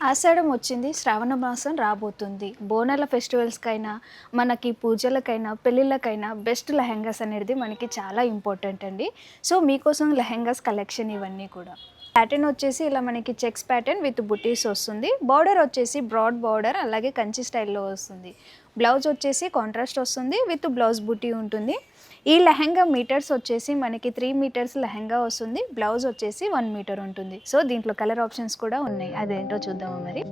ఆషాఢం వచ్చింది. శ్రావణ మాసం రాబోతుంది. బోనాల ఫెస్టివల్స్‌కైనా, మనకి పూజలకైనా, పెళ్ళిళ్ళకైనా బెస్ట్ లెహెంగాస్ అనేది మనకి చాలా ఇంపార్టెంట్ అండి. సో, మీకోసం లెహెంగాస్ కలెక్షన్ ఇవన్నీ కూడా. ప్యాటర్న్ వచ్చేసి ఇలా మనకి చెక్స్ ప్యాటర్న్ విత్ బుటీస్ వస్తుంది. బార్డర్ వచ్చేసి బ్రాడ్ బార్డర్ అలాగే కంచి స్టైల్‌లో వస్తుంది. బ్లౌజ్ వచ్చేసి కాంట్రాస్ట్ వస్తుంది విత్ బ్లౌజ్ బుటీ ఉంటుంది. ఈ లెహెంగా మీటర్స్ వచ్చేసి మనకి 3 మీటర్స్ లెహెంగా వస్తుంది. బ్లౌజ్ వచ్చేసి 1 మీటర్ ఉంటుంది. సో, దీంట్లో కలర్ ఆప్షన్స్ కూడా ఉన్నాయి. అదేంటో చూద్దామా మరి?